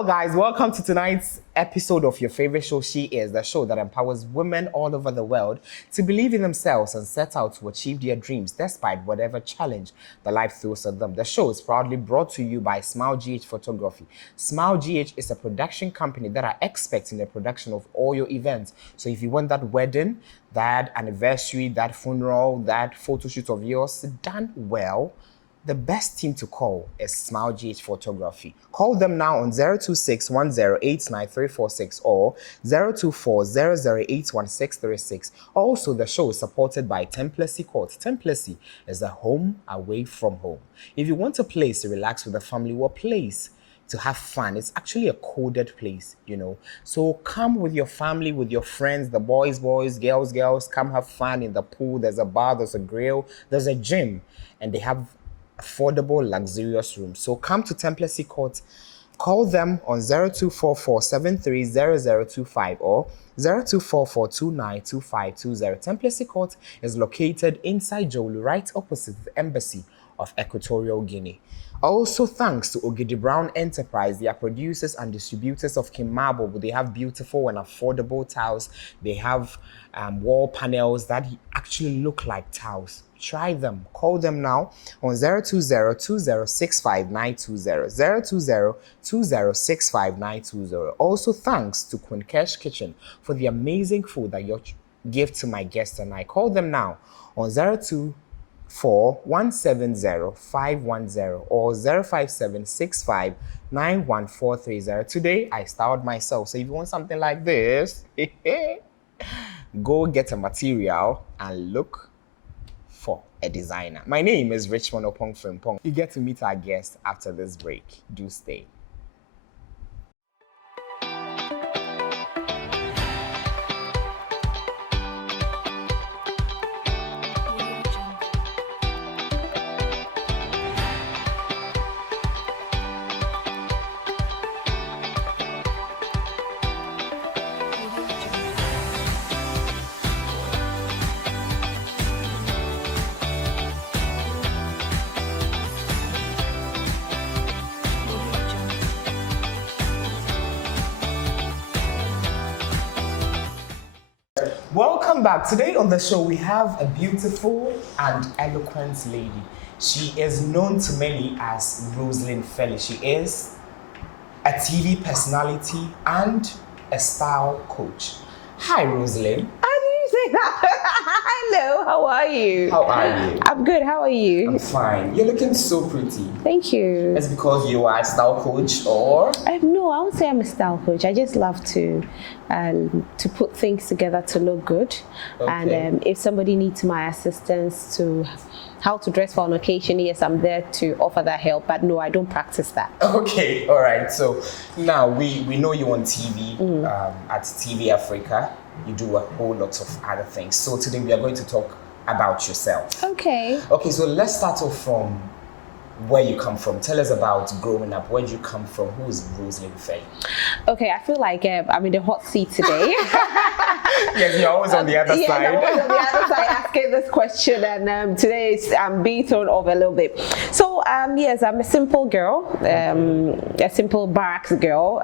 Hello guys, welcome to tonight's episode of your favorite show, She Is, the show that empowers women all over the world to believe in themselves and set out to achieve their dreams despite whatever challenge the life throws at them. The show is proudly brought to you by Smile GH Photography. Smile GH is a production company that are experts in the production of all your events. So if you want that wedding, that anniversary, that funeral, that photo shoot of yours done well, the best team to call is Smile GH Photography. Call them now on 026 1089 or 024 0081 Also, the show is supported by Templesy Court. Templesy is a home away from home. If you want a place to relax with the family or place to have fun, it's actually a coded place, you know. So come with your family, with your friends, the boys, girls, come have fun in the pool. There's a bar, there's a grill, there's a gym, and they have affordable, luxurious rooms. So come to Templesy Court, call them on 0244-730025 or 0244-292520. Templesy Court is located inside Jolu, right opposite the Embassy of Equatorial Guinea. Also, thanks to Ogidi Brown Enterprise, they are producers and distributors of Kimabo. They have beautiful and affordable tiles. They have wall panels that actually look like tiles. Try them. Call them now on 020-2065-920, 020-2065-920. Also, thanks to Queen Kesh Kitchen for the amazing food that you give to my guests tonight. Call them now on 024-170-510 or 057-65-91430. Today, I styled myself. So if you want something like this, go get a material and look for a designer. My name is Richmond Opong Frimpong. You get to meet our guest after this break. Do stay. Welcome back. Today on the show, we have a beautiful and eloquent lady. She is known to many as Roselyn Felli. She is a TV personality and a style coach. Hi, Roselyn. How do you say that? Hello, how are you? How are you? I'm good, how are you? I'm fine. You're looking so pretty. Thank you. Is it because you are a style coach or? No, I won't say I'm a style coach. I just love to put things together to look good. Okay. And if somebody needs my assistance to how to dress for an occasion, yes, I'm there to offer that help. But no, I don't practice that. Okay, all right. So now we know you on TV at TV Africa. You do a whole lot of other things. So today we are going to talk about yourself. Okay. Okay, so let's start off from where you come from. Tell us about growing up. Where did you come from? Who is Roselyn Felli? Okay, I feel like I'm in the hot seat today. Yes, you're always on the other side. I'm always on the other side asking this question, and today I'm being thrown off a little bit. So, yes, I'm a simple girl, a simple barracks girl.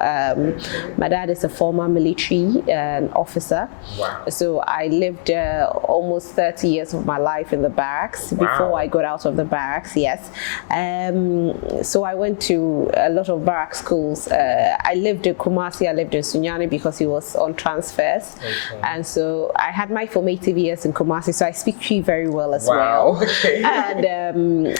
My dad is a former military officer. Wow. So I lived almost 30 years of my life in the barracks before I got out of the barracks, yes. So I went to a lot of barrack schools. I lived in Kumasi, I lived in Sunyani because he was on transfers. Okay. And so I had my formative years in Kumasi, so I speak Twi very well as well. Okay. And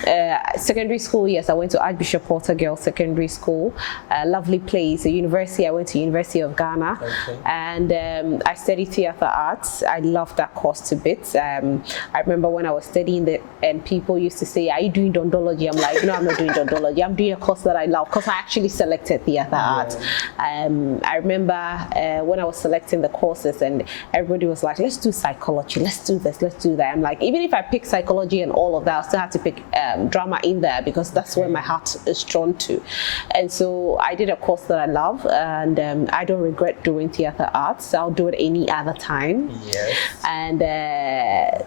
secondary school, yes, I went to Archbishop Porter Girls Secondary School, a lovely place. A university, I went to University of Ghana. Okay. And I studied theatre arts. I loved that course to bits. I remember when I was studying and people used to say, "Are you doing dondology?" I'm like, "No, I'm not doing dondology. I'm doing a course that I love," because I actually selected theatre art. I remember when I was selecting the courses, and everybody was like, let's do psychology, let's do this, let's do that. I'm like, even if I pick psychology and all of that, I still have to pick drama in there because that's where my heart is drawn to. And so I did a course that I love, and I don't regret doing theater arts. I'll do it any other time. Yes. And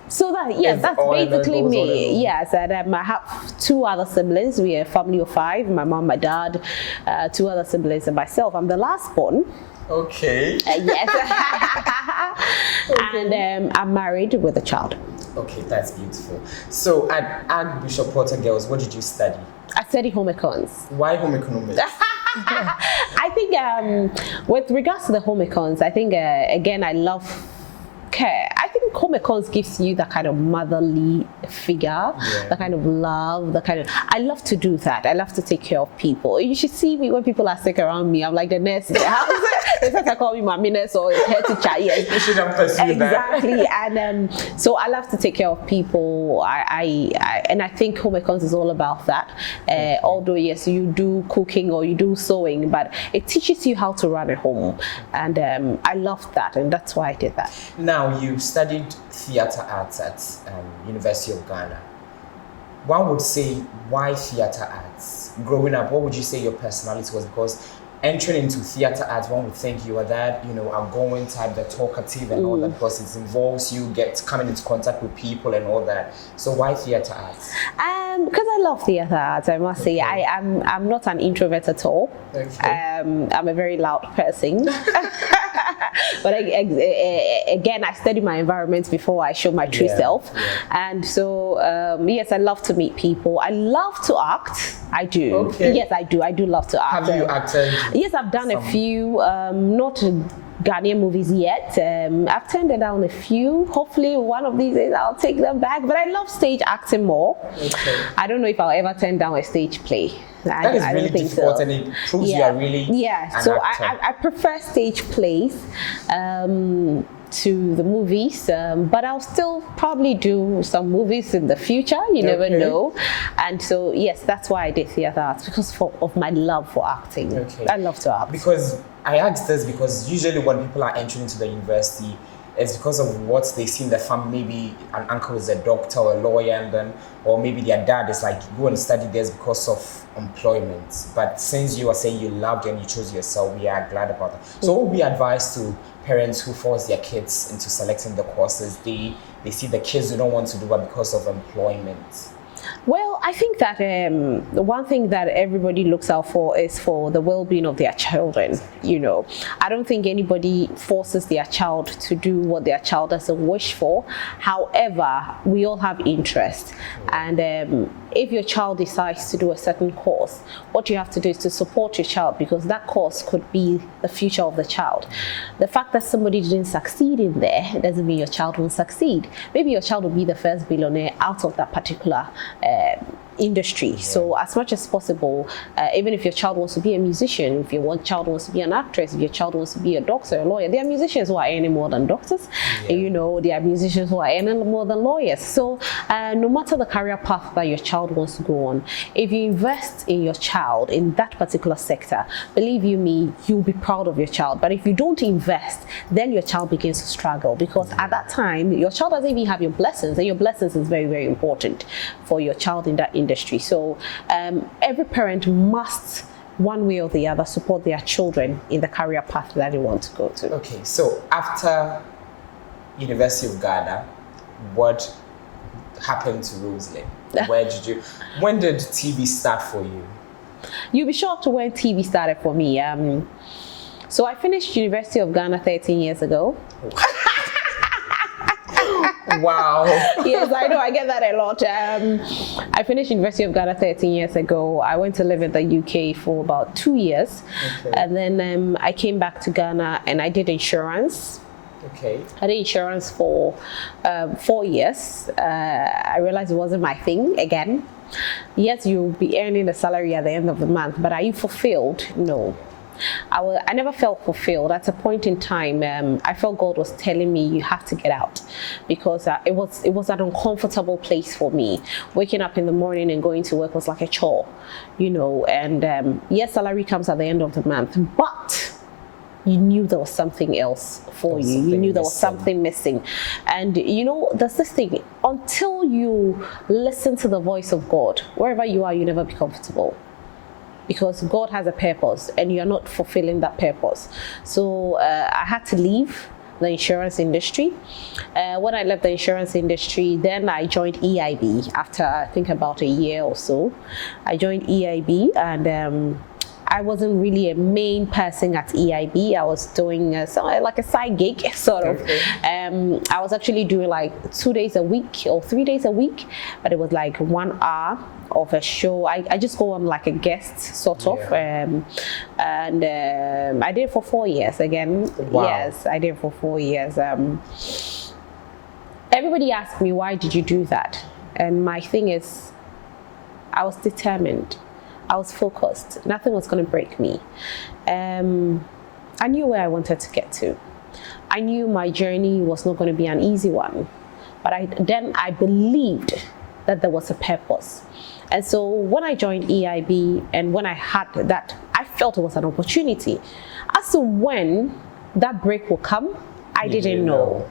so that's basically me. Yes, and I have 2 other siblings. We are a family of 5, my mom, my dad, 2 other siblings, and myself. I'm the last born. Okay. Yes. Okay. And I'm married with a child. Okay, that's beautiful. So at Archbishop Porter Girls, what did you study? I study home econs. Why home economics? I think with regards to the home econs, I think again, I love care. I think home econs gives you that kind of motherly figure, the kind of love, I love to do that. I love to take care of people. You should see me when people are sick around me. I'm like the nurse. They sometimes call me mommy nurse or head teacher. Yes, you shouldn't pursue exactly. that. And so I love to take care of people. And I think home econs is all about that. Although yes, you do cooking or you do sewing, but it teaches you how to run a home, and I love that, and that's why I did that. Now, you studied theatre arts at University of Ghana. One would say, why theatre arts? Growing up, what would you say your personality was? Because entering into theatre arts, one would think you are that, outgoing type, the talkative and all that, because it involves you coming into contact with people and all that. So why theatre arts? Because I love theatre arts, I must say. I'm not an introvert at all. Okay. I'm a very loud person. But again, I study my environment before I show my true self. Yeah. And so, yes, I love to meet people. I love to act. I do. Okay. Yes, I do. I do love to act. Have you acted? Yes, I've done a few, not Ghanaian movies yet. I've turned down a few. Hopefully one of these days I'll take them back. But I love stage acting more. Okay. I don't know if I'll ever turn down a stage play. That is really difficult, so. And it proves you are really so I prefer stage plays to the movies, but I'll still probably do some movies in the future. You never know. And so yes, that's why I did theatre arts, because of my love for acting. Okay. I love to act. Because I asked this because usually when people are entering into the university, it's because of what they see in their family. Maybe an uncle is a doctor or a lawyer, and then, or maybe their dad is like, go and study this because of employment. But since you are saying you loved it and you chose yourself, we are glad about that. So what would be advice to parents who force their kids into selecting the courses they see the kids who don't want to do it because of employment? Well, I think that the one thing that everybody looks out for is for the well-being of their children. I don't think anybody forces their child to do what their child doesn't wish for. However, we all have interest, and if your child decides to do a certain course, what you have to do is to support your child, because that course could be the future of the child. The fact that somebody didn't succeed in there doesn't mean your child won't succeed. Maybe your child will be the first billionaire out of that particular industry. So as much as possible, even if your child wants to be a musician, if your child wants to be an actress, if your child wants to be a doctor, a lawyer, there are musicians who are earning more than doctors. There are musicians who are earning more than lawyers. So no matter the career path that your child wants to go on, if you invest in your child in that particular sector, believe you me, you'll be proud of your child. But if you don't invest, then your child begins to struggle, because at that time your child doesn't even have your blessings, and your blessings is very, very important for your child in that industry. So every parent must, one way or the other, support their children in the career path that they want to go to. Okay, so after University of Ghana, what happened to Roselyn? When did TV start for you? You'll be shocked when TV started for me. So I finished University of Ghana 13 years ago. Wow. Yes, I know. I get that a lot. I finished University of Ghana 13 years ago. I went to live in the UK for about 2 years. Okay. And then I came back to Ghana and I did insurance. Okay. I did insurance for 4 years. I realized it wasn't my thing again. Yes, you'll be earning a salary at the end of the month, but are you fulfilled? No. I never felt fulfilled. At a point in time, I felt God was telling me, you have to get out, because it was an uncomfortable place for me. Waking up in the morning and going to work was like a chore, and yes, salary comes at the end of the month, but you knew there was something else for you. You knew there was something missing. And you know, there's this thing, until you listen to the voice of God, wherever you are, you never be comfortable. Because God has a purpose and you're not fulfilling that purpose. So I had to leave the insurance industry. When I left the insurance industry, then I joined EIB after I think about a year or so. I joined EIB, and I wasn't really a main person at EIB. I was doing like a side gig, sort of. Okay. I was actually doing like 2 days a week or 3 days a week, but it was like 1 hour of a show. I just go on like a guest, sort of. And I did it for 4 years again. Wow. Yes, I did it for 4 years. Everybody asked me, why did you do that? And my thing is, I was determined. I was focused. Nothing was going to break me. I knew where I wanted to get to. I knew my journey was not going to be an easy one. But I believed that there was a purpose. And so when I joined EIB and when I had that, I felt it was an opportunity. As to when that break will come, I didn't know.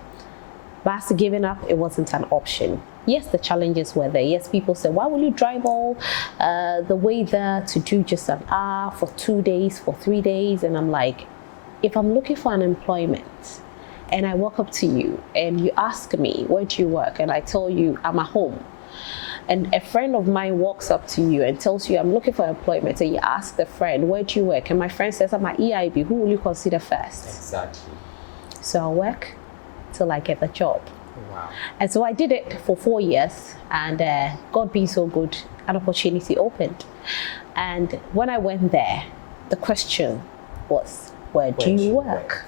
But as to giving up, it wasn't an option. Yes, the challenges were there. Yes, people said, why will you drive all the way there to do just an hour for 2 days, for 3 days? And I'm like, if I'm looking for an employment and I walk up to you and you ask me, where do you work? And I tell you, I'm at home. And a friend of mine walks up to you and tells you, I'm looking for employment. And you ask the friend, where do you work? And my friend says, I'm at EIB. Who will you consider first? Exactly. So I'll work till I get the job. Wow. And so I did it for 4 years, and God being so good, an opportunity opened. And when I went there, the question was, where do you work?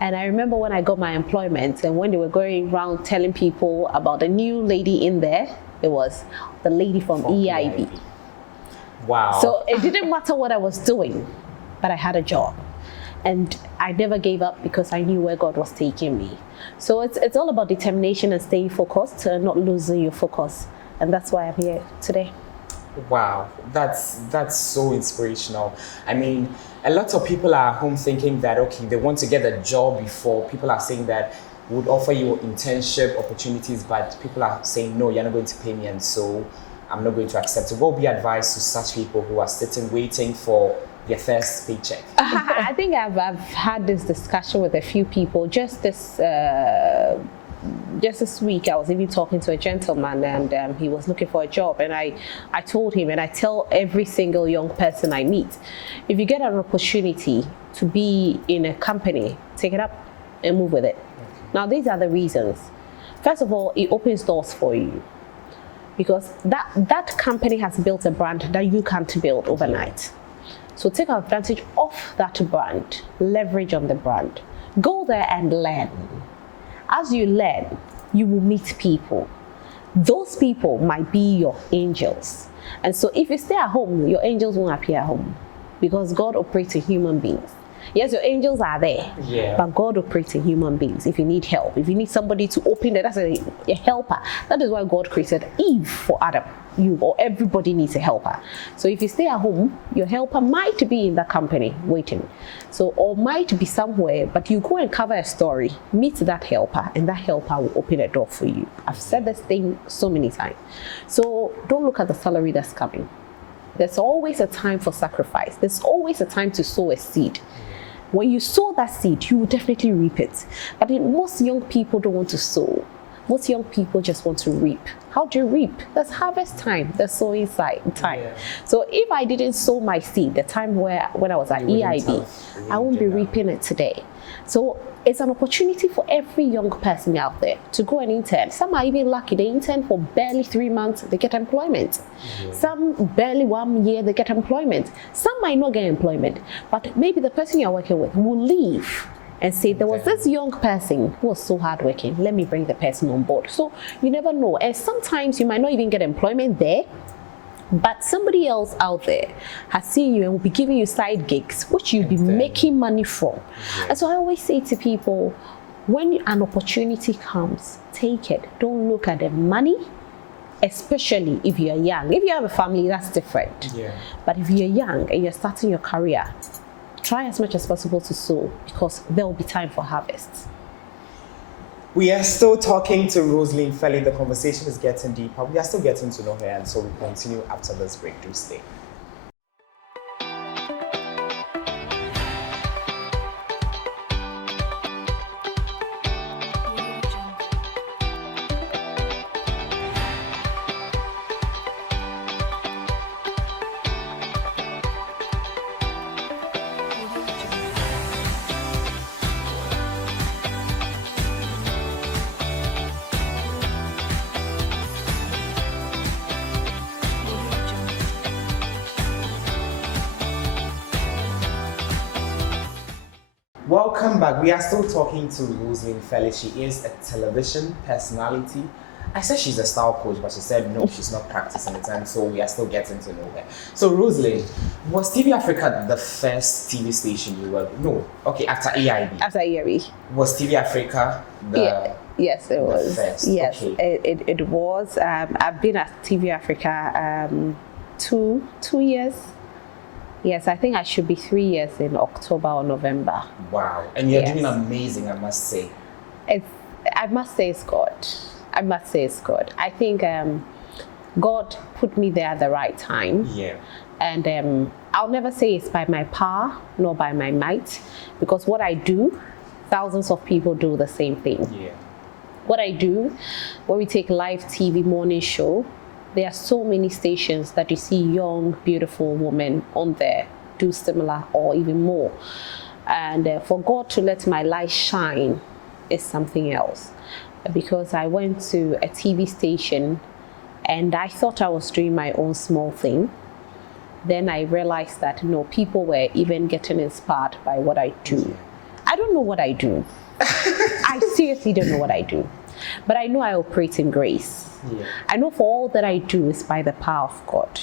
And I remember when I got my employment and when they were going around telling people about the new lady in there, it was the lady from EIB. Wow. So it didn't matter what I was doing, but I had a job. And I never gave up because I knew where God was taking me. So it's all about determination and staying focused and not losing your focus. And that's why I'm here today. Wow, that's so inspirational. I mean, a lot of people are home thinking that, okay, they want to get a job before. People are saying that would offer you internship opportunities, but people are saying, no, you're not going to pay me, and so I'm not going to accept it. What would be advice to such people who are sitting waiting for their first paycheck? I think I've had this discussion with a few people. Just this week, I was even talking to a gentleman, and he was looking for a job. And I told him, and I tell every single young person I meet, if you get an opportunity to be in a company, take it up and move with it. Now, these are the reasons. First of all, it opens doors for you, because that company has built a brand that you can't build overnight. So take advantage of that brand, leverage on the brand, go there and learn. As you learn, you will meet people. Those people might be your angels. And so if you stay at home, your angels won't appear at home, because God operates in human beings. Yes, your angels are there, but God operates in human beings. If you need help, if you need somebody to open it, that's a helper. That is why God created Eve for Adam. You or everybody needs a helper. So if you stay at home, your helper might be in that company waiting. So, or might be somewhere, but you go and cover a story, meet that helper, and that helper will open a door for you. I've said this thing so many times. So don't look at the salary that's coming. There's always a time for sacrifice. There's always a time to sow a seed. When you sow that seed, you will definitely reap it. But most young people don't want to sow. Most young people just want to reap. How do you reap? There's harvest time, there's sowing time. Yeah. So if I didn't sow my seed, the time when I was at EIB, I won't be reaping it today. So it's an opportunity for every young person out there to go and intern. Some are even lucky, they intern for barely 3 months, they get employment. Yeah. Some barely 1 year, they get employment. Some might not get employment, but maybe the person you're working with will leave and say, there was this young person who was so hardworking, let me bring the person on board. So you never know. And sometimes you might not even get employment there, but somebody else out there has seen you and will be giving you side gigs, which you'll be making money from. Yeah. And so I always say to people, when an opportunity comes, take it. Don't look at the money, especially if you're young. If you have a family, that's different. Yeah. But if you're young and you're starting your career, try as much as possible to sow, because there will be time for harvest. We are still talking to Roselyn Felli. The conversation is getting deeper. We are still getting to know her, and so we continue after this break. Do stay. Welcome back. We are still talking to Roselyn Felli. She is a television personality. I said she's a style coach, but she said no, she's not practicing it, and so we are still getting to know her. So Roselyn, was TV Africa the first TV station you were? No, okay, after AIB. After AIB. Was TV Africa the? Yes, it was. First? Yes, okay. it was. I've been at TV Africa 2 years. Yes, I think I should be 3 years in October or November. Wow, and you're doing amazing, I must say. I must say it's God. I must say it's God. I think God put me there at the right time. Yeah. And I'll never say it's by my power nor by my might, because what I do, thousands of people do the same thing. Yeah. What I do, when we take live TV morning show, there are so many stations that you see young, beautiful women on there do similar or even more. And for God to let my light shine is something else. Because I went to a TV station and I thought I was doing my own small thing. Then I realized that, people were even getting inspired by what I do. I don't know what I do. I seriously don't know what I do. But I know I operate in grace. Yeah. I know for all that I do is by the power of God.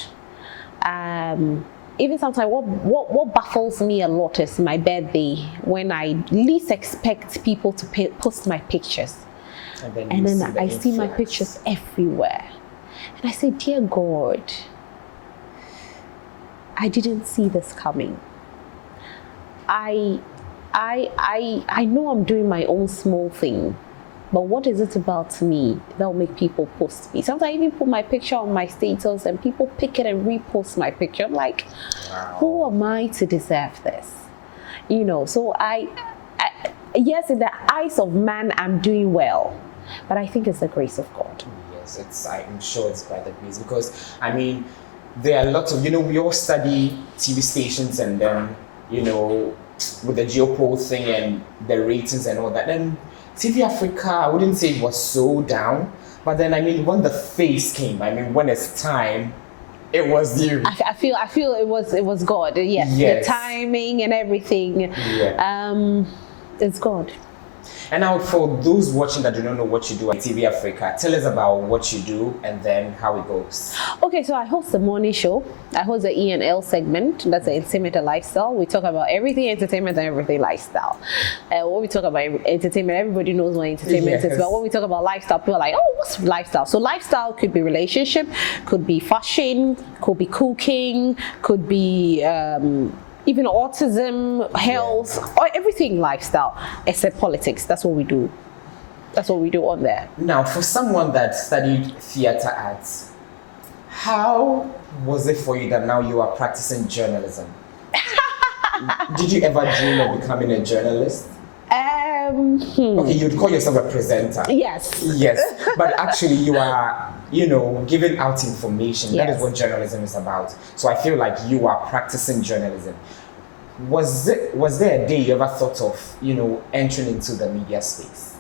Even sometimes what baffles me a lot is my birthday, when I least expect people to post my pictures. And then I see my pictures everywhere. And I say, dear God, I didn't see this coming. I know I'm doing my own small thing, but what is it about me that will make people post me? Sometimes I even put my picture on my status and people pick it and repost my picture. I'm like, wow. Who am I to deserve this? So I yes, in the eyes of man, I'm doing well, but I think it's the grace of God. Yes, I'm sure it's by the grace, because there are lots of, we all study TV stations, and then, with the geopol thing and the ratings and all that, then TV Africa, I wouldn't say it was so down, but then when the face came, when it's time, it was you. I feel it was God. Yes. The timing and everything. Yeah. It's God. And now, for those watching that do not know what you do at TV Africa, tell us about what you do and then how it goes. Okay, so I host the morning show. I host the E&L segment. That's the entertainment and lifestyle. We talk about everything entertainment and everything lifestyle. When we talk about entertainment, everybody knows what entertainment is. But when we talk about lifestyle, people are like, oh, what's lifestyle? So lifestyle could be relationship, could be fashion, could be cooking, could be even autism, health, or everything lifestyle, except politics. That's what we do. That's what we do on there. Now, for someone that studied theater arts, how was it for you that now you are practicing journalism? Did you ever dream of becoming a journalist? Okay, you'd call yourself a presenter. Yes. Yes, but actually you are, giving out information. Yes. That is what journalism is about. So I feel like you are practicing journalism. Was there a day you ever thought of, entering into the media space?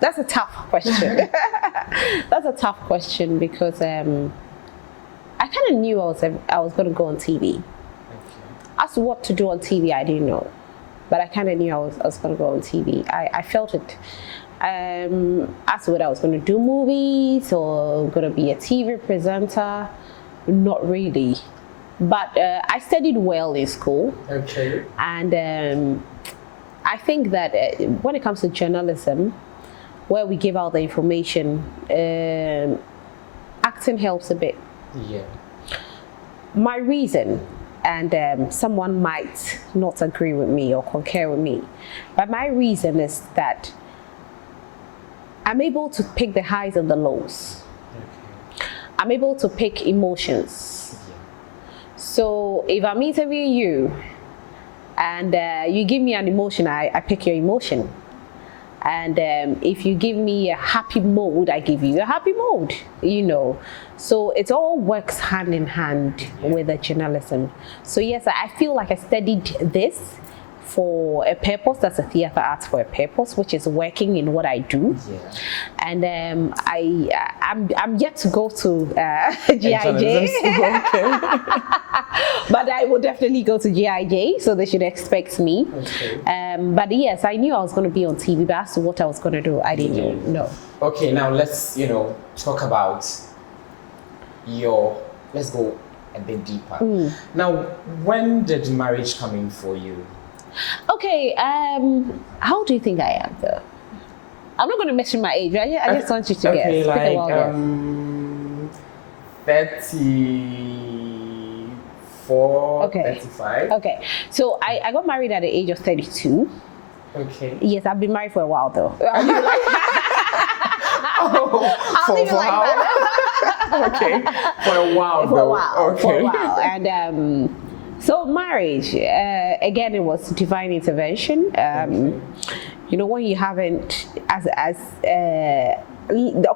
That's a tough question. That's a tough question, because I kind of knew I was going to go on TV. Okay. As to what to do on TV, I didn't know. But I kind of knew I was going to go on TV. I felt it. As to whether I was going to do movies or going to be a TV presenter, not really. But I studied well in school. Okay. And I think that when it comes to journalism, where we give out the information, acting helps a bit. Yeah. My reason and someone might not agree with me or concur with me. But my reason is that I'm able to pick the highs and the lows. Okay. I'm able to pick emotions. Yeah. So if I'm interviewing you and you give me an emotion, I pick your emotion. And if you give me a happy mode, I give you a happy mode, you know. So it all works hand in hand with the journalism. So yes, I feel like I studied this for a purpose. That's a theater arts for a purpose, which is working in what I do. Yeah. And I'm yet to go to GIJ, okay. But I will definitely go to GIJ, so they should expect me. Okay. But yes, I knew I was going to be on TV, but as to what I was going to do, I didn't know. Okay, now let's talk about let's go a bit deeper. Now, when did marriage come in for you? Okay, how old do you think I am though? I'm not going to mention my age, right? I just want you to guess. Okay, like 34, okay. 35. Okay, so I got married at the age of 32. Okay. Yes, I've been married for a while though. For how? Okay, for a while. For a while. Okay. For a while, and so marriage, again, it was divine intervention. You know, when you haven't, okay,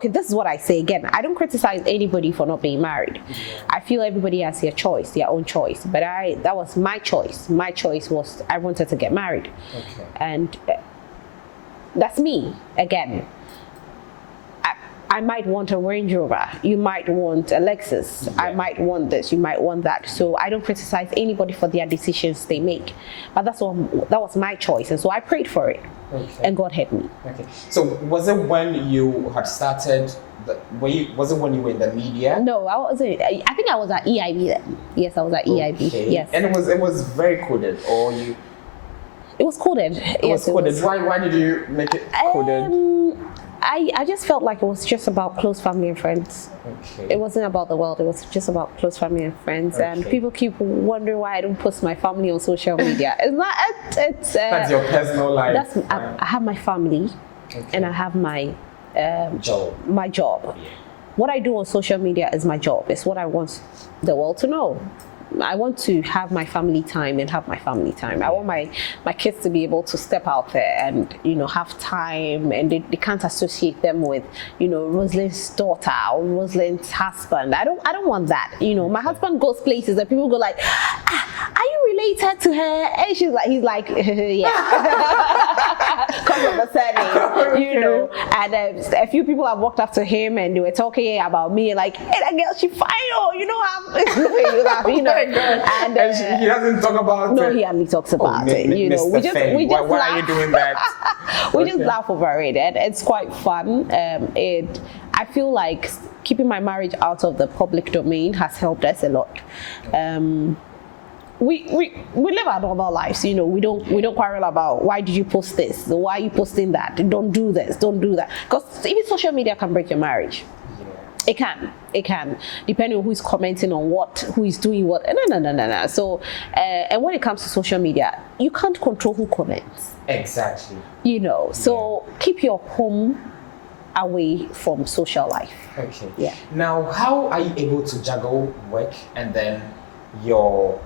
this is what I say again. I don't criticize anybody for not being married. Yeah. I feel everybody has their choice, their own choice. But that was my choice. My choice was I wanted to get married. Okay. And that's me, again. I might want a Range Rover, you might want a Lexus, yeah. I might want this, you might want that. So I don't criticize anybody for their decisions they make. But that was my choice, and so I prayed for it, okay. And God helped me. Okay. So was it when you had started, was it when you were in the media? No, I wasn't. I think I was at EIB then. Yes, I was at EIB, okay. Yes. And it was very coded, or you? It was coded. It was coded. Why did you make it coded? I just felt like it was just about close family and friends. Okay. It wasn't about the world. It was just about close family and friends. Okay. And people keep wondering why I don't post my family on social media. It's not. That's your personal life. I have my family, okay. And I have my job. My job. Yeah. What I do on social media is my job. It's what I want the world to know. I want to have my family time and have my family time. I want my kids to be able to step out there and, have time, and they can't associate them with, Roselyn's daughter or Roselyn's husband. I don't want that. My husband goes places and people go like, are you related to her? And he's like, yeah. Because of the surname, And a few people have walked up to him and they were talking about me, like, hey, that girl, she fine, And he doesn't talk about it. No, he hardly talks about it. We just why are you doing that? We just laugh over it, and it's quite fun. I feel like keeping my marriage out of the public domain has helped us a lot. We live our normal lives, we don't quarrel about why did you post this, why are you posting that, don't do this, don't do that, because even social media can break your marriage. It can, depending on who's commenting on what, who is doing what. No. So, and when it comes to social media, you can't control who comments. Exactly. So keep your home away from social life. Okay. Yeah. Now, how are you able to juggle work and then your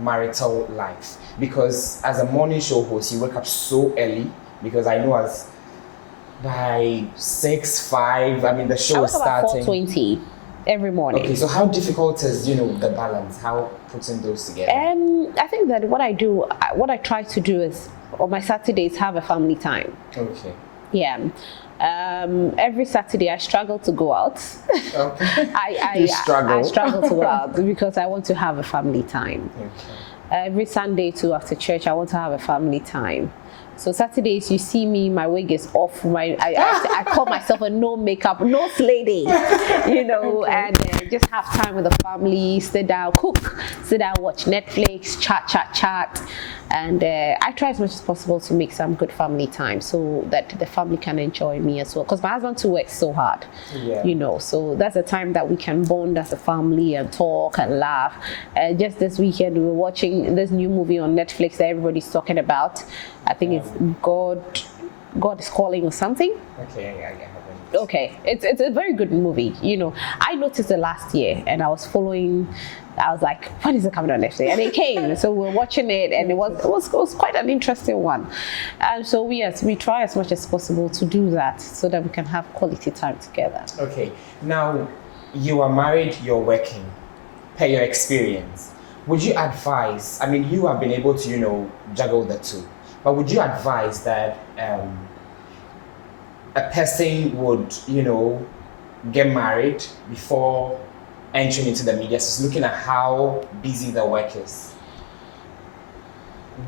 marital life? Because as a morning show host, you wake up so early, because I know as by 6, 5, the show is starting. About 4:20 every morning. Okay, so how difficult is, the balance? How putting those together? I think that what I try to do is, on my Saturdays, have a family time. Okay. Yeah. Every Saturday I struggle to go out. Okay. I struggle to go out because I want to have a family time. Okay. Every Sunday too, after church, I want to have a family time. So Saturdays, you see me, my wig is off. I call myself a no makeup, no lady, you know, and just have time with the family, sit down, cook, sit down, watch Netflix, chat. And I try as much as possible to make some good family time so that the family can enjoy me as well. Because my husband too works so hard, you know, so that's the time that we can bond as a family and talk and laugh. Just this weekend, we were watching this new movie on Netflix that everybody's talking about. I think it's God is Calling or something. Okay, it's a very good movie. You know, I noticed it last year and I was following. I was like, when is it coming on Netflix? And it came, so we're watching it, and it was quite an interesting one. And so we try as much as possible to do that so that we can have quality time together. Okay, now you are married, you're working. Per your experience, would you advise? I mean, you have been able to, you know, juggle the two, but would you advise that a person would, you know, get married before entering into the media, so looking at how busy the work is?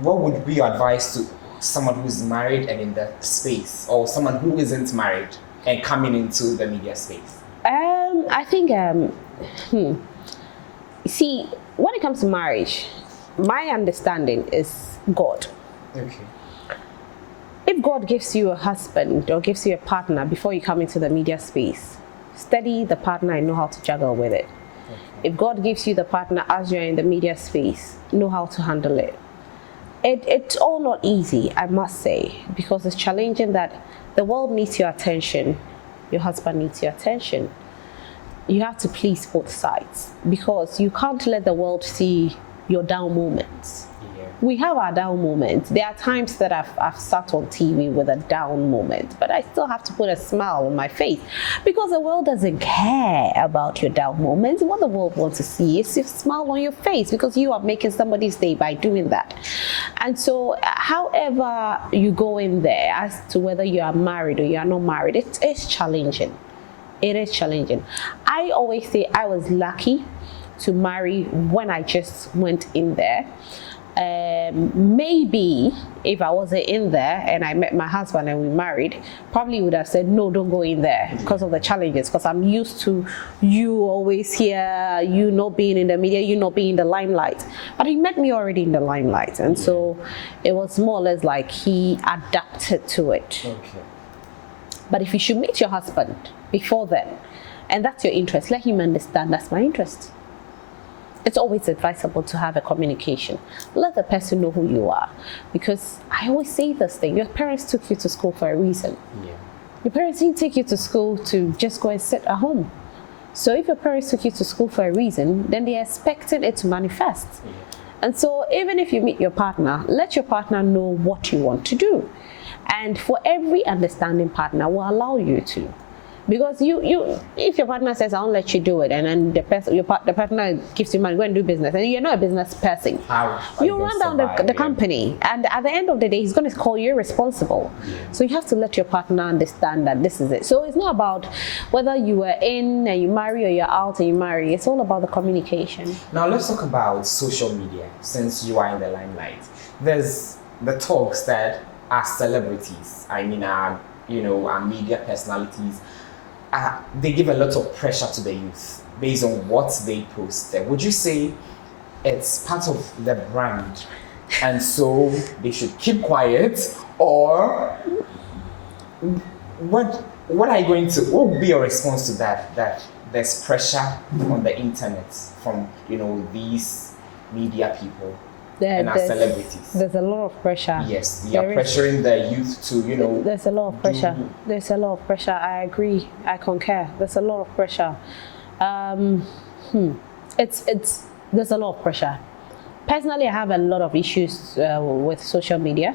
What would be your advice to someone who's married and in that space, or someone who isn't married and coming into the media space? I think, see, when it comes to marriage, my understanding is God. Okay. If God gives you a husband or gives you a partner before you come into the media space, study the partner and know how to juggle with it. Okay. If God gives you the partner as you're in the media space, know how to handle it. It's all not easy, I must say, because it's challenging that the world needs your attention, your husband needs your attention. You have to please both sides because you can't let the world see your down moments. We have our down moments. There are times that I've sat on TV with a down moment, but I still have to put a smile on my face because the world doesn't care about your down moments. What the world wants to see is your smile on your face because you are making somebody's day by doing that. And so however you go in there as to whether you are married or you are not married, it is challenging. It is challenging. I always say I was lucky to marry when I just went in there. Maybe if I wasn't in there and I met my husband and we married, probably would have said, no, don't go in there because of the challenges, because I'm used to you always here, you not being in the media, you not being in the limelight. But he met me already in the limelight. And so it was more or less like he adapted to it. Okay. But if you should meet your husband before then, and that's your interest, let him understand that's my interest. It's always advisable to have a communication. Let the person know who you are. Because I always say this thing, your parents took you to school for a reason. Yeah. Your parents didn't take you to school to just go and sit at home. So if your parents took you to school for a reason, then they're expecting it to manifest. Yeah. And so even if you meet your partner, let your partner know what you want to do. And for every understanding partner will allow you to. Because if your partner says, I won't let you do it, and then the partner gives you money, go and do business, and you're not a business person, you run down the company, and at the end of the day, he's going to call you responsible. Yeah. So you have to let your partner understand that this is it. So it's not about whether you were in and you marry or you're out and you marry. It's all about the communication. Now let's talk about social media, since you are in the limelight. There's the talks that our celebrities, I mean our media personalities, they give a lot of pressure to the youth based on what they post. Would you say it's part of the brand and so they should keep quiet, or what would be your response to that there's pressure on the internet from these media people and our celebrities? There's a lot of pressure. Yes, they are pressuring the youth to, There's a lot of pressure. There's a lot of pressure. I agree. I concur. There's a lot of pressure. There's a lot of pressure. Personally, I have a lot of issues with social media.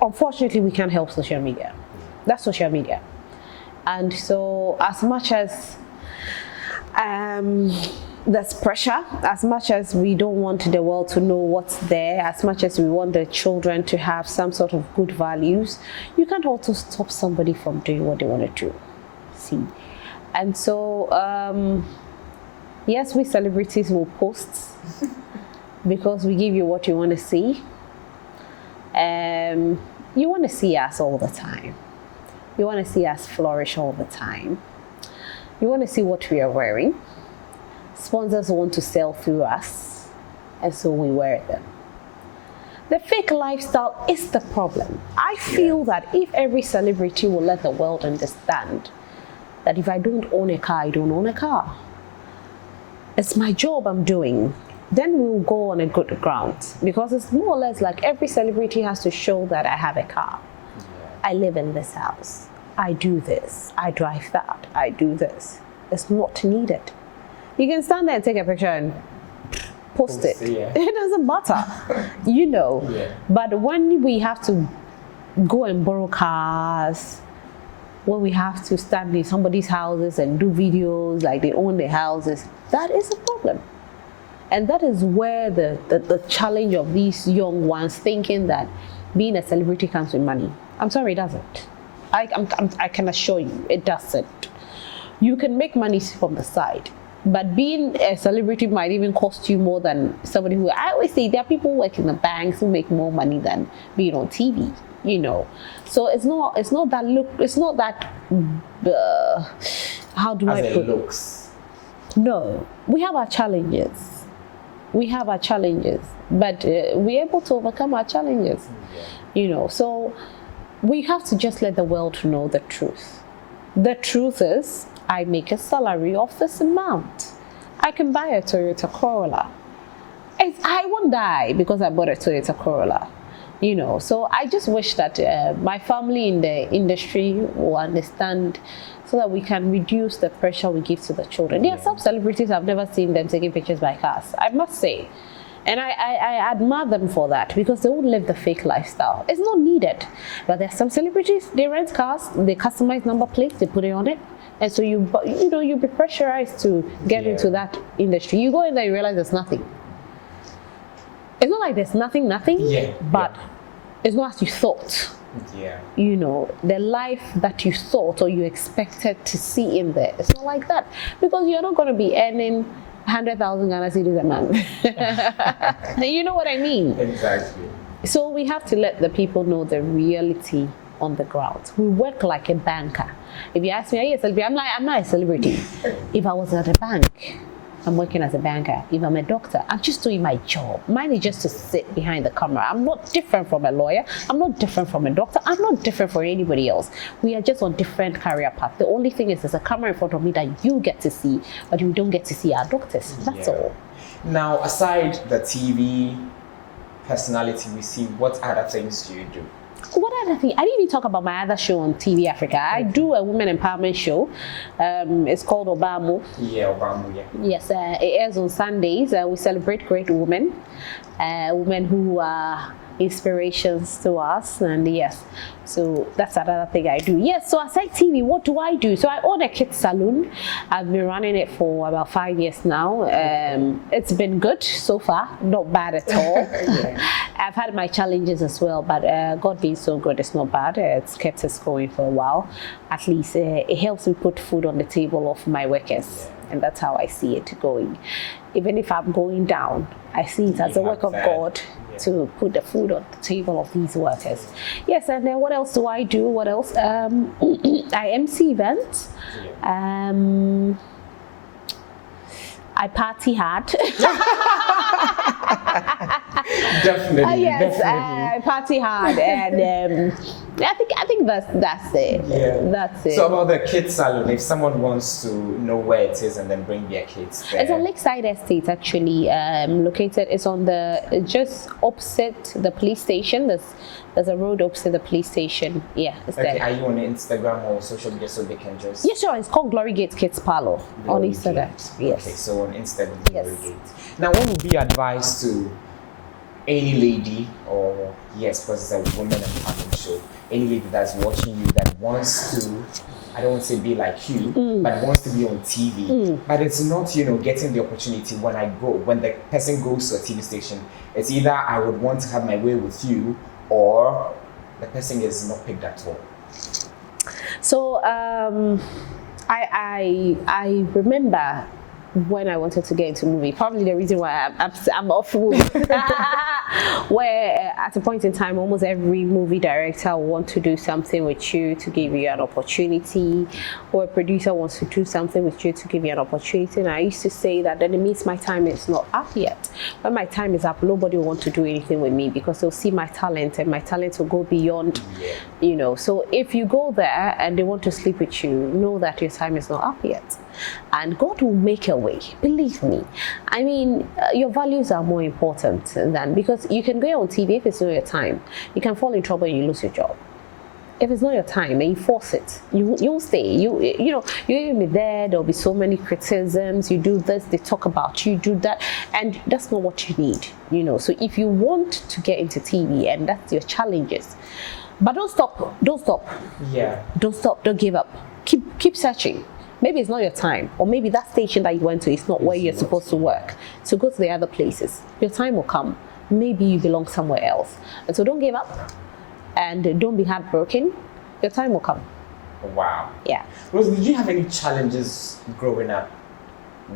Unfortunately, we can't help social media. That's social media. And so as much as there's pressure, as much as we don't want the world to know what's there, as much as we want the children to have some sort of good values, you can't also stop somebody from doing what they want to do. See? And so, yes, we celebrities will post because we give you what you want to see. You want to see us all the time. You want to see us flourish all the time. You want to see what we are wearing. Sponsors want to sell through us, and so we wear them. The fake lifestyle is the problem. I feel that if every celebrity will let the world understand that if I don't own a car, I don't own a car. It's my job I'm doing. Then we'll go on a good ground, because it's more or less like every celebrity has to show that I have a car. I live in this house. I do this. I drive that. I do this. It's not needed. You can stand there and take a picture and post it. Yeah. It doesn't matter, you know. Yeah. But when we have to go and borrow cars, when we have to stand in somebody's houses and do videos like they own their houses, that is a problem. And that is where the challenge of these young ones thinking that being a celebrity comes with money. I'm sorry, it doesn't. I can assure you, it doesn't. You can make money from the side, but being a celebrity might even cost you more than somebody who, I always say there are people who work in the banks who make more money than being on TV, you know. So it's not that how do I put it? Looks. No, we have our challenges. But we're able to overcome our challenges, you know. So we have to just let the world know the truth. The truth is, I make a salary of this amount. I can buy a Toyota Corolla. I won't die because I bought a Toyota Corolla, you know. So I just wish that my family in the industry will understand, so that we can reduce the pressure we give to the children. There are some celebrities, I've never seen them taking pictures by cars, I must say. And I admire them for that, because they won't live the fake lifestyle. It's not needed. But there are some celebrities, they rent cars, they customize number plates, they put it on it. And so you'll be pressurized to get into that industry. You go in there, you realize there's nothing. It's not like there's nothing, but it's not as you thought. Yeah. You know, the life that you thought or you expected to see in there, it's not like that. Because you're not going to be earning 100,000 Ghana cedis a month. You know what I mean? Exactly. So we have to let the people know the reality on the ground. We work like a banker. If you ask me, are you a celebrity? I'm not a celebrity. If I was at a bank, I'm working as a banker. If I'm a doctor, I'm just doing my job. Mine is just to sit behind the camera. I'm not different from a lawyer. I'm not different from a doctor. I'm not different from anybody else. We are just on different career paths. The only thing is there's a camera in front of me that you get to see, but we don't get to see our doctors. That's all. Now, aside the TV personality we see, what other things do you do? What other thing? I didn't even talk about my other show on TV Africa. I do a women empowerment show. It's called Obamo. Yeah, Obamo, yeah. Yes, it airs on Sundays. We celebrate great women, women who are inspirations to us. And yes, so that's another thing I do. Yes, so aside TV, what do I do? So I own a kids salon. I've been running it for about 5 years now. It's been good so far, not bad at all. I've had my challenges as well, but God being so good, it's not bad. It's kept us going for a while. At least it helps me put food on the table of my workers. And that's how I see it going. Even if I'm going down, I see it as a work of God to put the food on the table of these workers. Yes, and then what else do I do? What else? I MC events. I party hard. Definitely. Yes, definitely. I party hard, and I think that's it. Yeah. That's it. So about the kids salon, if someone wants to know where it is and then bring their kids there. It's a Lakeside Estate actually, located. It's on the just opposite the police station. There's a road opposite the police station. Yeah, it's Okay, there. are you on Instagram or social media so they can just? Yeah, sure. It's called Glory Gate Kids Parlor on Instagram. Yes. Okay, so on Instagram, Yes. Glory Gate. Now, what would be advice to any lady, or yes, because it's a woman empowerment show, any lady that's watching you that wants to, I don't want to say be like you, but wants to be on TV, but it's not, getting the opportunity when the person goes to a TV station, it's either I would want to have my way with you, or the person is not picked at all. So I remember when I wanted to get into movie, probably the reason why I'm off movie. where at a point in time, almost every movie director will want to do something with you to give you an opportunity, or a producer wants to do something with you to give you an opportunity. And I used to say that then it means my time is not up yet. When my time is up, nobody will want to do anything with me because they'll see my talent, and my talent will go beyond, you know. So if you go there and they want to sleep with you, know that your time is not up yet. And God will make a way, believe me. I mean, your values are more important than, because you can go on TV if it's not your time. You can fall in trouble and you lose your job. If it's not your time and you force it, you'll stay. You know, you'll even be there. There'll be so many criticisms. You do this, they talk about you, do that, and that's not what you need. You know, so if you want to get into TV and that's your challenges, but don't stop. Don't stop. Yeah. Don't stop. Don't give up. Keep searching. Maybe it's not your time, or maybe that station that you went to is not where you're supposed to work. So go to the other places. Your time will come. Maybe you belong somewhere else. And so don't give up, and don't be heartbroken. Your time will come. Wow. Yeah. Rose, did you have any challenges growing up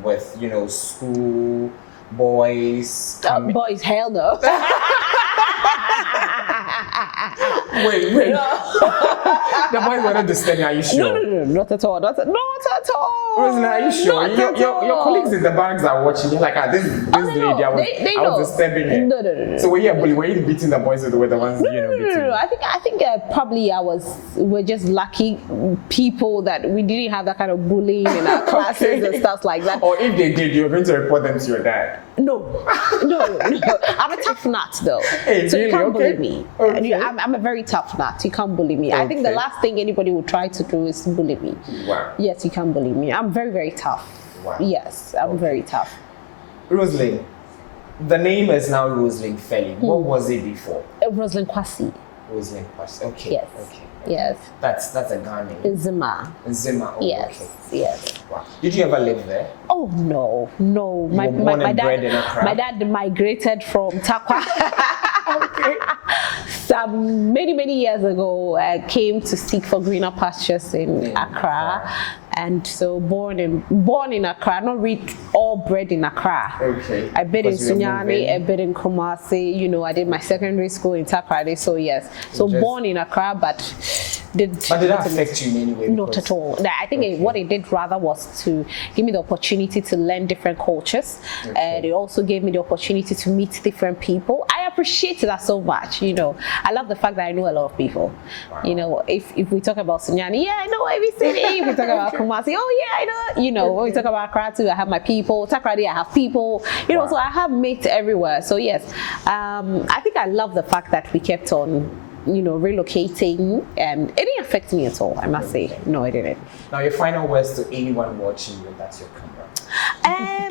with, you know, school, boys? Boys, hell no. Wait. The boys wanted to study, are you sure? No, not at all. Not at all. Roselyn, are you sure? Your colleagues in the barracks are watching. You're like, this lady, they I was disturbing her. No. So were you a bully? Were you beating the boys, or were the ones, you know, beating? No. I think probably we're just lucky people that we didn't have that kind of bullying in our classes and stuff like that. Or if they did, you're going to report them to your dad. No. I'm a tough nut though. Hey, so really? you can't Okay. bully me. Okay. I'm a very tough nut. You can't bully me. I think the Okay. last thing anybody would try to do is bully me. Wow. Yes, you can't bully me. I'm very, very tough. Wow. Yes, I'm very tough. Roselyn, the name is now Roselyn Felli. What was it before? Roselyn Kwasi. Roselyn Kwasi. Okay. Yes. Okay. Yes. That's a Ghanaian. Zima. Zima. Oh, Yes. Okay. Yes. Wow. Did you ever live there? Oh no. were born and bred in Accra? My dad migrated from Takwa. Okay. Some many years ago, I came to seek for greener pastures in Accra, and so born in Accra, not really all bred in Accra. Okay. I bred in Because you were Sunyani, moving. I bred in Kumasi. You know, I did my secondary school in Takrade. So yes, so born in Accra, but But did that affect you in any way? not Because- at all. I think what it did rather was to give me the opportunity to learn different cultures, and it also gave me the opportunity to meet different people. I appreciate that so much. You know, I love the fact that I know a lot of people. Wow. You know, if we talk about Sunyani, yeah, I know every city. If we talk about Kumasi, oh yeah, I know. You know, when we talk about Accra too, I have my people. Takrade, I have people. You know, Wow. so I have mates everywhere. So yes, I think I love the fact that we kept on, you know, relocating. It didn't affect me at all, I must say. No, it didn't. Now, your final words to anyone watching you, that's your camera.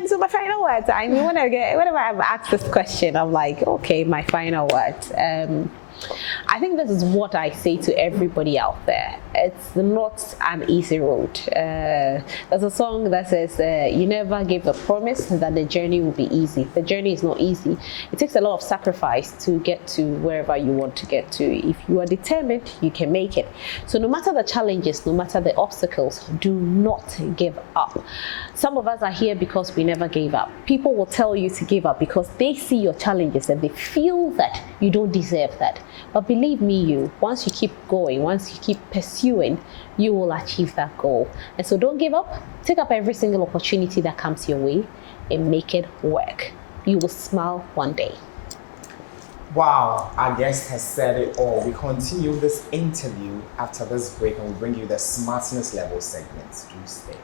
So my final words, I mean, whenever I'm asked this question, I'm like, okay, my final words. I think this is what I say to everybody out there. It's not an easy road. There's a song that says, you never give the promise that the journey will be easy. The journey is not easy. It takes a lot of sacrifice to get to wherever you want to get to. If you are determined, you can make it. So no matter the challenges, no matter the obstacles, do not give up. Some of us are here because we never gave up. People will tell you to give up because they see your challenges and they feel that you don't deserve that. But believe me, once you keep going, once you keep pursuing, you will achieve that goal. And so don't give up. Take up every single opportunity that comes your way and make it work. You will smile one day. Wow, our guest has said it all. We continue this interview after this break and we'll bring you the smartness level segments. Do stay.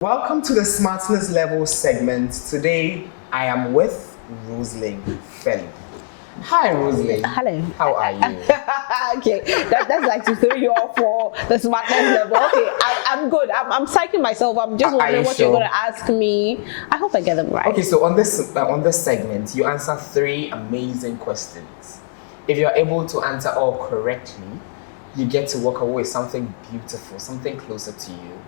Welcome to the smartness level segment. Today I am with Roselyn Felli. Hi, Roselyn. Hello. How are you? Okay, that's like to throw you off for the smartness level. Okay, I'm good. I'm psyching myself. I'm just wondering what you're going to ask me. I hope I get them right. Okay, so on this segment, you answer 3 amazing questions. If you're able to answer all correctly, you get to walk away with something beautiful, something closer to you.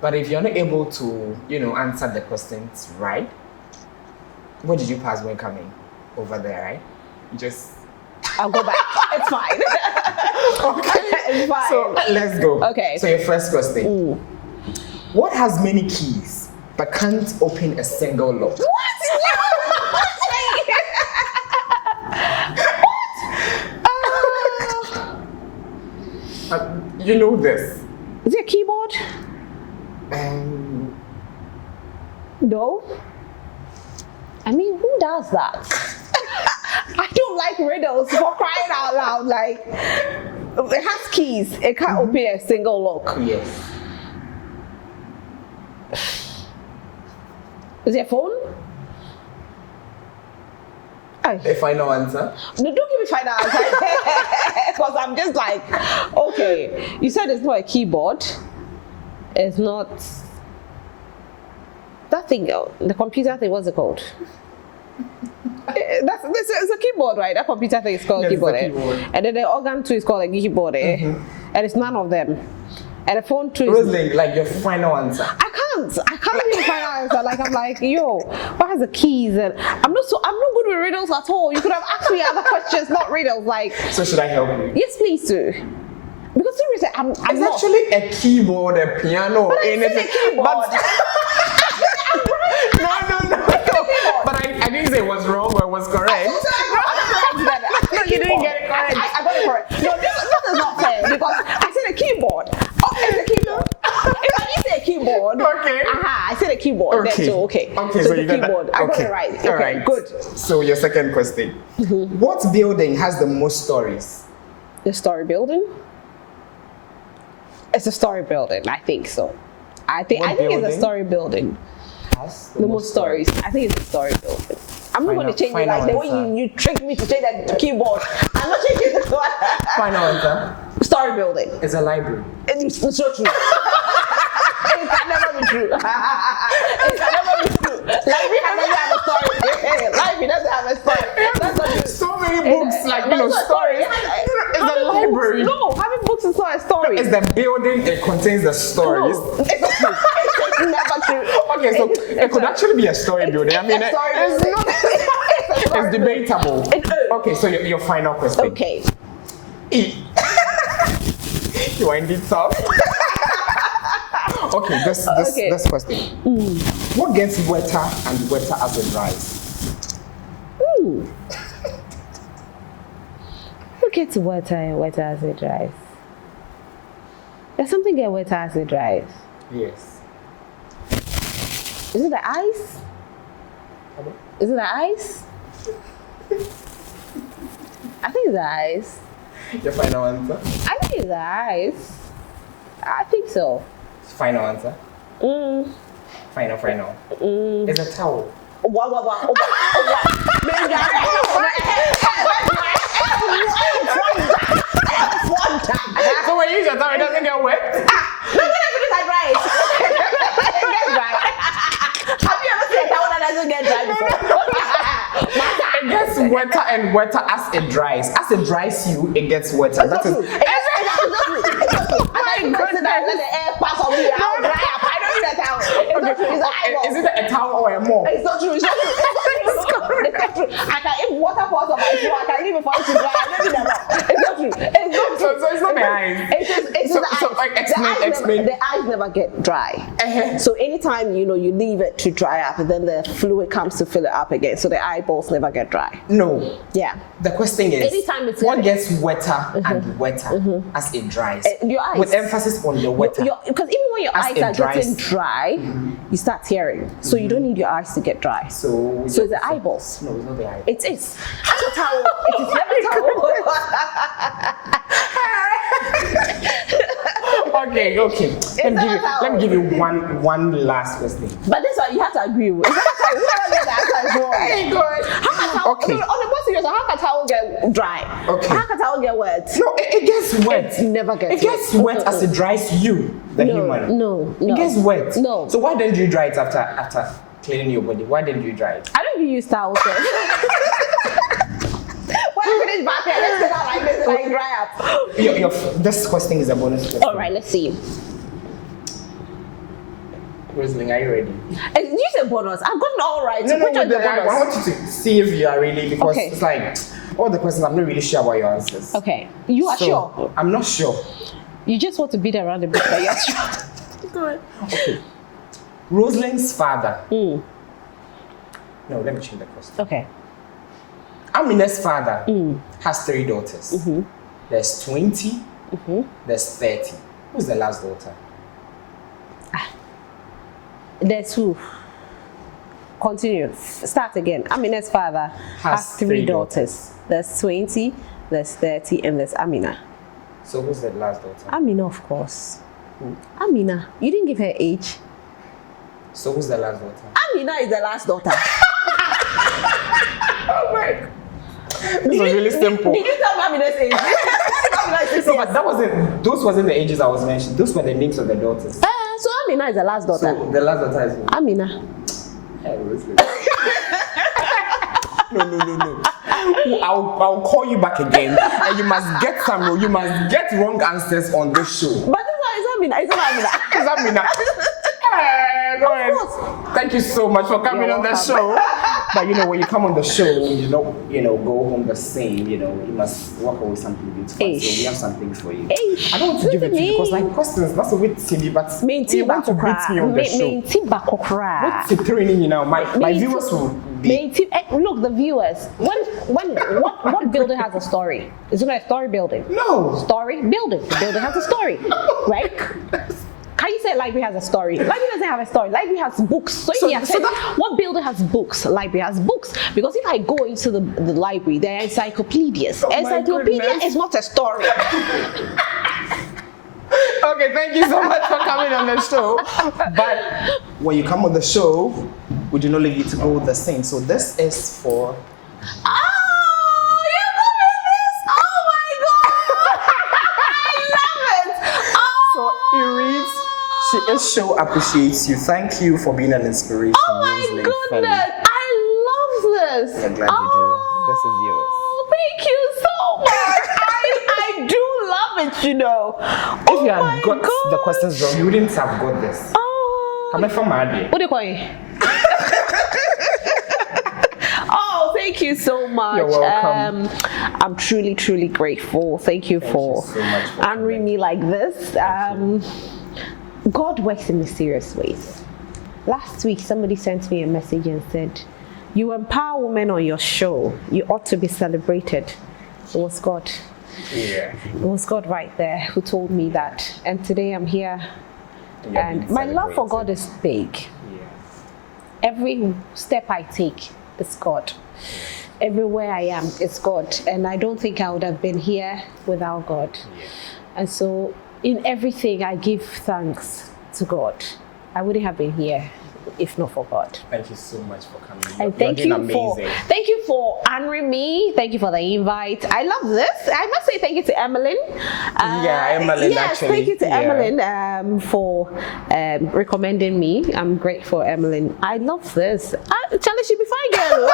But if you're not able to, answer the questions right, what did you pass when coming over there, right? I'll go back. It's fine. Okay. It's fine. So let's go. Okay. So your first question. What has many keys but can't open a single lock? You know this. Is it a keyboard? No. I mean, who does that? I don't like riddles, for crying out loud. Like, it has keys. It can't open a single lock. Yes. Is it a phone? A final answer? No, don't give me final answer. Because I'm just like, okay, you said it's not a keyboard. It's not that thing, the computer thing, what's it called? It's a keyboard, right? That computer thing is called a keyboard. And then the organ too is called a keyboard. And it's none of them. And the phone too is... Roselyn, like your final answer. I can't give a final answer. Like, I'm like, yo, what has the keys? And I'm not good with riddles at all. You could have asked me other questions, not riddles. Like, so should I help you? Yes, please do. Because seriously, I'm it's not... actually a keyboard, a piano, but anything. A keyboard. No. But I didn't say it was wrong or it was correct. No, you didn't get it correct. I got it correct. No, this is not fair because I said a keyboard. Oh, it's a keyboard. If I didn't say a keyboard, okay. I said a keyboard. Okay. Then, so okay. Okay, so you it's a keyboard. I got okay. it right. All Okay, right. Good. So your second question. What building has the most stories? The story building? It's a story building, I think so. I think it's a story building. The most stories. I think it's a story building. I'm not going to change it like the way you tricked me to change that keyboard. I'm not changing the one. Final answer. Story building. It's a library. It's so true. It can never be true. It can never be true. Library doesn't have a story. Library doesn't have a story. That's not true. So many books, stories. It's a library. No, having books is not a story. It's the building. It contains the stories. No, it's not true. It's never true. Okay, so it could actually be a story building. I mean, it's debatable. Okay, so your final question. Okay. You are indeed tough. Okay, this question. What gets wetter and wetter as it dries? What gets wetter and wetter as it dries? Does something get wetter as it dries? Yes. Is it the ice? Is it the ice? I think it's the ice. Your final answer? I think it's the ice. I think so. Final answer? Final. It's a towel. What? So when you use your towel, it doesn't get wet? Look at that right. Have you ever seen a towel that doesn't get dry before? It gets wetter and wetter as it dries. As it dries you, it gets wetter. That is. It's not true. I let the air pass on me. I'll dry up. I don't need a towel. It's not true. It's an eyeball. Is it a towel or a mop? It's not true. It's not true. It's not true. I can, if water falls on my shoe, I can leave it for it to dry. I don't need a mop. It's not true. It's not true. So it's not the eyes. It's the eyes. So explain. The eyes never get dry. So anytime you leave it to dry up, and then the fluid comes to fill it up again. So the eyeballs never get dry. No. Yeah. The question is, anytime it's what gets wetter and wetter as it dries? Your eyes. With emphasis on the wetter. Because even when your eyes are getting dry, you start tearing. So you don't need your eyes to get dry. So it's the eyeballs. No, it's not the eyeballs. It is. That's a towel. It is never towel. Okay. Let me give you one last question. But this one you have to agree with. It's not whoever gets the answer is wrong. Okay. On the most serious. How can towel get dry? Okay. How can towel get wet? No, it gets wet. It never gets It gets wet as it dries you, the human. No. It gets wet. No. So why didn't you dry it after cleaning your body? Why didn't you dry it? I don't even use towels. Why put it back there? Let's get out like this and like dry up. This question is a bonus question. All right, let's see. Roselyn, are you ready? You said bonus. I've gotten all right. No, Which one's the I bonus? want you to see if you are really, because Okay. it's like all the questions, I'm not really sure about your answers. Okay, you are So, sure? I'm not sure. You just want to beat around the bush, but you're sure. Go ahead. Okay. Roselyn's father. Mm. No, let me change the question. Okay. Amina's father has 3 daughters. Mm-hmm. There's 20, there's 30. Who's the last daughter? There's who? Continue. Start again. Amina's father has 3 daughters. There's 20, there's 30, and there's Amina. So who's the last daughter? Amina, of course. Who? Amina. You didn't give her age. So who's the last daughter? Amina is the last daughter. Oh my God. This was really simple. Did you tell me Amina's age? No, but those wasn't the ages I was mentioning. Those were the names of the daughters. So Amina is the last daughter. So the last daughter is who? Amina. Hey, Roselyn. No. I'll call you back again, and you must get wrong answers on this show. But this one is Amina. It's not Amina. Is that Mina? Go ahead. Of course. Thank you so much for coming You're on the welcome. show. But when you come on the show, you don't, go home the same. You must walk away with something beautiful. Eish. So we have something for you. Eish. I don't want to give it to you because Listen, questions, that's a bit silly, but Menti you want to beat me on the show. Menti bakokra. What's the training now? My viewers will be. Menti. Look, the viewers. What building has a story? Isn't it a story building? No. Story building. The building has a story, right? Can you say library has a story? Library doesn't have a story. Library has books. So what building has books? Library has books. Because if I go into the library, there are encyclopedias. Oh my Encyclopedia goodness. is not a story. Okay, thank you so much for coming on the show. But when you come on the show, we do not leave you to go the same. So this is for. Oh, you got me this! Oh my God! I love it! So it reads, she is show appreciates you. Thank you for being an inspiration. Oh my Roselyn goodness! Felli. I love this! I'm glad you do. This is yours. Oh, thank you so much! I do love it, If you had got the questions wrong, you wouldn't have got this. Oh, Coming from Madi. what do you call it? Oh, thank you so much. You're welcome. I'm truly, truly grateful. Thank you for you so much for honoring me like this. God works in mysterious ways. Last week, somebody sent me a message and said, "You empower women on your show. You ought to be celebrated." It was God. Yeah. It was God right there who told me that. And today I'm here. You're And being my love for God celebrated. is big. Yes. Every step I take is God. Everywhere I am is God. And I don't think I would have been here without God. Yeah. And so in everything I give thanks to God. I wouldn't have been here if not for God. Thank you so much for coming. And thank You're you doing for amazing. honoring me. Thank you for the invite. I love this. I must say thank you to Emmeline. Yeah, Emmeline, yes, actually. thank you to Yeah. Emmeline for recommending me. I'm grateful, Emmeline. I love this. Charlie, she be fine, girl.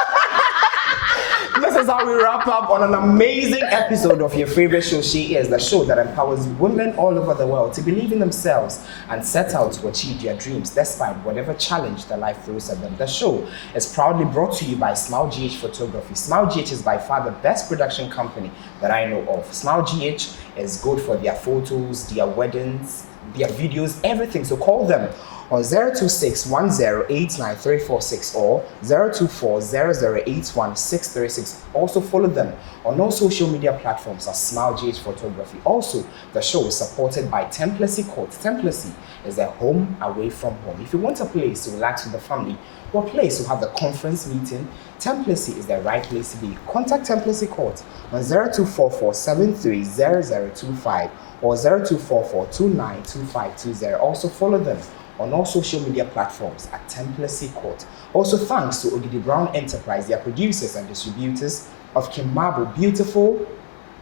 This is how we wrap up on an amazing episode of your favorite show, She Is, the show that empowers women all over the world to believe in themselves and set out to achieve their dreams despite whatever challenge their life throws at them. The show is proudly brought to you by Smile GH Photography. Smile GH is by far the best production company that I know of. Smile GH is good for their photos, their weddings, their videos, everything. So call them on 026-1089-346 or 024-0081-636. Also follow them on all social media platforms as Smile GH Photography. Also, the show is supported by Templessy Court. Templessy is a home away from home. If you want a place to relax with the family or a place to have a conference meeting, Templessy is the right place to be. Contact Templessy Court on 0244-730025 or 0244-292520. Also follow them on all social media platforms at Templessy Court. Also thanks to Ogidi Brown Enterprise, their producers and distributors, of Kimabo. Beautiful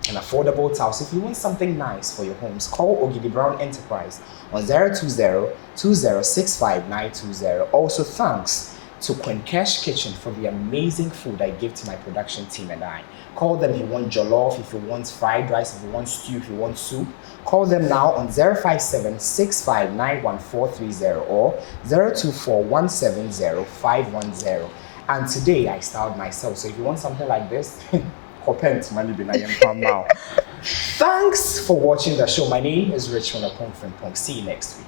and affordable towels. If you want something nice for your homes, call Ogidi Brown Enterprise on 020-2065-920. Also, thanks to Quenkesh Kitchen for the amazing food I give to my production team and I. Call them if you want jollof, if you want fried rice, if you want stew, if you want soup. Call them now on 057-6591-430 or 024-170-510. And today I styled myself, so if you want something like this, thanks for watching the show. My name is Richmond Apong. See you next week.